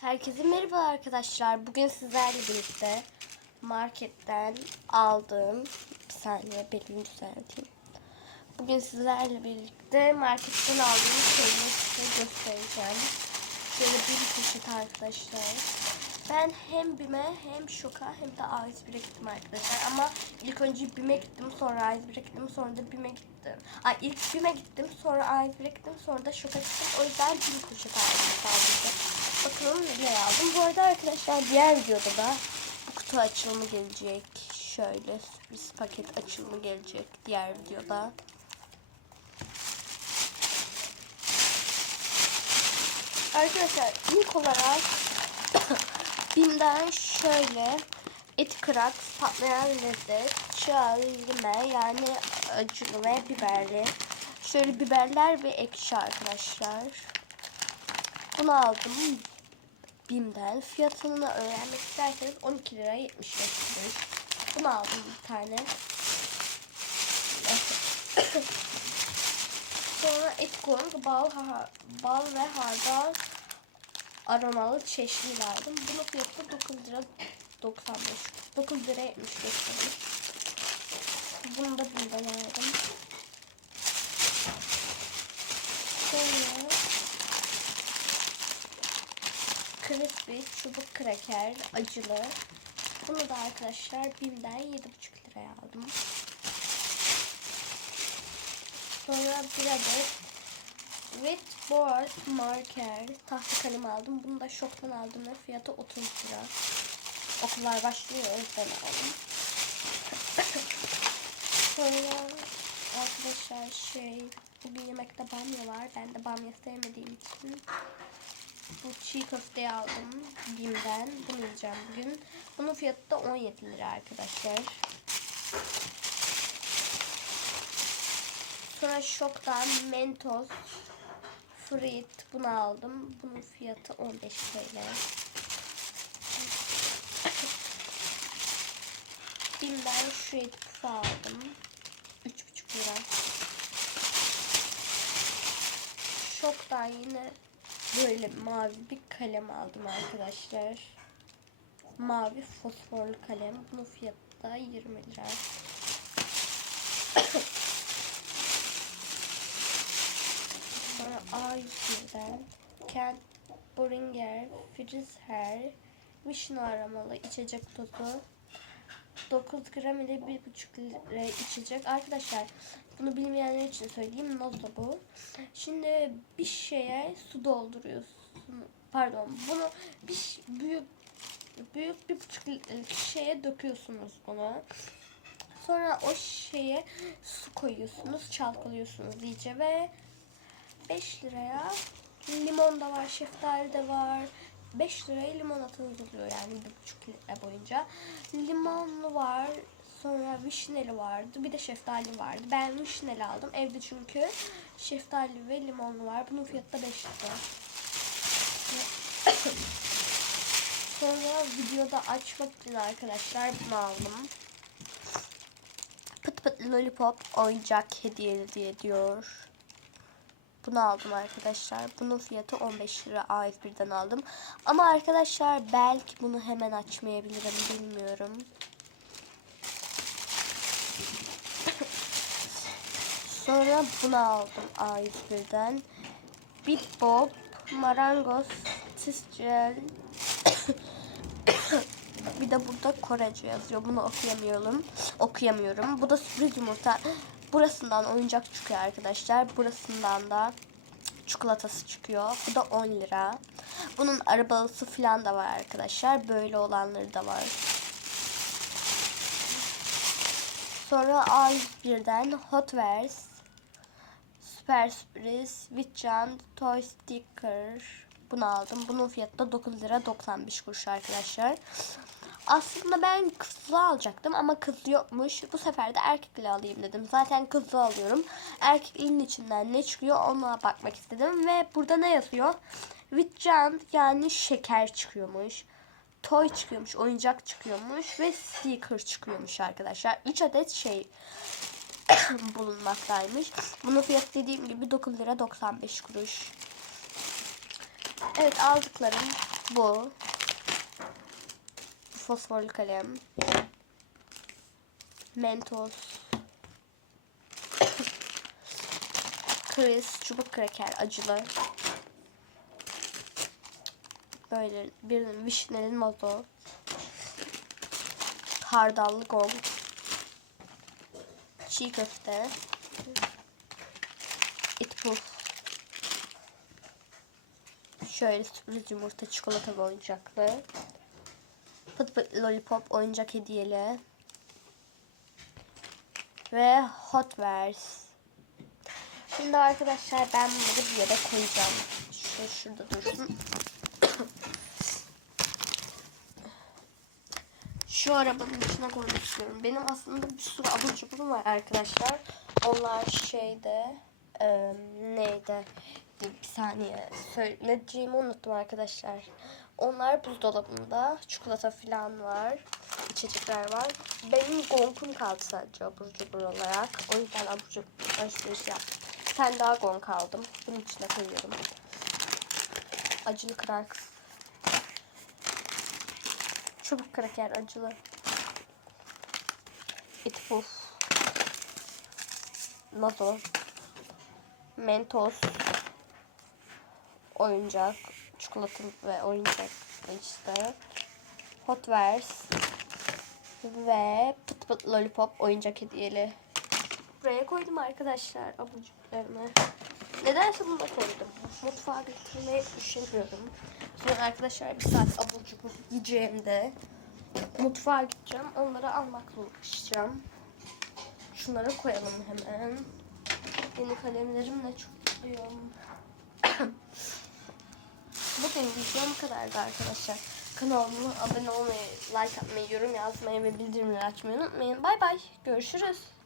Herkese merhaba arkadaşlar. Bugün sizlerle birlikte marketten aldığım bir saniye belimi düzelteyim. Bugün sizlerle birlikte marketten aldığım şeyleri size göstereceğim. Şöyle bir poşet arkadaşlar. Ben hem BİM'e hem Şok'a hem de A101'e gittim arkadaşlar. Ama ilk önce BİM'e gittim sonra A101'e gittim sonra da BİM'e gittim. Ay ilk BİM'e gittim sonra A101'e gittim sonra da Şok'a gittim. O yüzden bir poşet aldım sadece. Bakalım neler aldım. Bu arada arkadaşlar diğer videoda da bu kutu açılımı gelecek. Şöyle sürpriz paket açılımı gelecek diğer videoda. Arkadaşlar ilk olarak Bim'den şöyle et kırak, patlayan lezzet, çağ, lime yani acılı ve biberli. Şöyle biberler ve ekşi arkadaşlar. Bunu aldım Bim'den. Fiyatını öğrenmek isterseniz 12 lira 75 kuruş. Bunu aldım bir tane. Sonra Etgong bal, ha, bal ve hardal aromalı çeşni aldım. Bunun fiyatı 9 lira 95 9 lira 75 kuruş. Bunu da bundan aldım. Sonra crispy çubuk kraker acılı. Bunu da arkadaşlar Bim'den 7,5 liraya aldım. Sonra bir adet Whitboard marker tahta kalem aldım. Bunu da şoktan aldım ve fiyatı 30 lira. Okullar başlıyor o yüzden aldım. Sonra arkadaşlar şey bugün yemekte bamya var. Ben de bamya sevmediğim için bu çiğ köfteyi aldım Bim'den. Bunu yiyeceğim bugün. Bunun fiyatı da 17 lira arkadaşlar. Sonra şoktan Mentos Frit bunu aldım. Bunun fiyatı 15 TL. Bim'den Shred Puff aldım. 3,5 lira. Şoktan yine böyle mavi bir kalem aldım arkadaşlar. Mavi fosforlu kalem. Bunun fiyatı da 20 lira. Sonra A101'den Kent Boringer Frizher Vişne aromalı içecek tozu 9 gram ile 1,5 lira içecek. Arkadaşlar bunu bilmeyenler için söyleyeyim. Noza bu. Şimdi bir şeye su dolduruyorsun. Pardon bunu bir büyük büyük bir buçuk litrelik şeye döküyorsunuz bunu. Sonra o şeye su koyuyorsunuz, çalkalıyorsunuz iyice ve 5 liraya limon da var, şeftali de var. 5 liraya limonatanız oluyor yani bir buçuk litre boyunca. Limonlu var, sonra vişneli vardı, bir de şeftali vardı. Ben vişneli aldım evde çünkü şeftali ve limonlu var. Bunun fiyatı da 5 lira. Sonra videoda açmak için arkadaşlar bunu aldım. Pıt pıt lollipop oyuncak hediye diye diyor. Bunu aldım arkadaşlar. Bunun fiyatı 15 lira A101'den aldım. Ama arkadaşlar belki bunu hemen açmayabilirim bilmiyorum. Sonra bunu aldım A101'den. Bit Bob Marangoz Tisgel Bir de burada Korece yazıyor. Bunu okuyamıyorum. Okuyamıyorum. Bu da sürpriz yumurta. Burasından oyuncak çıkıyor arkadaşlar. Burasından da çikolatası çıkıyor. Bu da 10 lira. Bunun arabalısı falan da var arkadaşlar. Böyle olanları da var. Sonra A101'den Hot Wheels Süper Sürpriz Witchan Toy Sticker bunu aldım. Bunun fiyatı da 9 lira 95 kuruş arkadaşlar. Aslında ben kızlı alacaktım ama kızlı yokmuş. Bu sefer de erkekli alayım dedim. Zaten kızlı alıyorum. Erkekliğin içinden ne çıkıyor ona bakmak istedim. Ve burada ne yazıyor? Witchan yani şeker çıkıyormuş. Toy çıkıyormuş, oyuncak çıkıyormuş ve sticker çıkıyormuş arkadaşlar. 3 adet şey bulunmaktaymış. Bunun fiyatı dediğim gibi 9 lira 95 kuruş. Evet aldıklarım Bu. Fosforlu kalem. Mentos. Chris çubuk kraker acılı. Böyle bir vişneli mozo. Hardallı gong. Çiğ köfte. It. Şöyle sürpriz yumurta çikolatalı oyuncaklı. Pıt pıt lollipop oyuncak hediyeli. Ve Hot Wheels. Şimdi arkadaşlar ben bunları bir yere koyacağım. Şu şurada dursun. Şu arabanın içine koymak istiyorum. Benim aslında bir sürü abur cuburum var arkadaşlar. Onlar şeyde eee, neydi? Bir saniye. Söyleyeceğimi unuttum arkadaşlar. Onlar buzdolabında. Çikolata falan var. içecekler var. Benim gonkum kaldı sadece abur cubur olarak. O yüzden abur cubur alışveriş yaptım. Bir daha gonk aldım. Bunun içine koyuyorum. Acılı krak. Çubuk kraker acılı. It puf. Nazo. Mentos. Oyuncak. Çikolata ve oyuncak işte. Hot Wheels. Ve pıt pıt lollipop oyuncak hediyeli. Buraya koydum arkadaşlar abucuklarımı. Nedense bunu da koydum. Mutfağa götürmeyi düşünmüyorum. Sonra arkadaşlar bir saat abur cubur yiyeceğimde mutfağa gideceğim. Onları almakla uğraşacağım. Şunları koyalım hemen. Yeni kalemlerimle çok mutluyum. Bugün videom bu kadardı arkadaşlar. Kanalıma abone olmayı, like atmayı, yorum yazmayı ve bildirimleri açmayı unutmayın. Bay bay. Görüşürüz.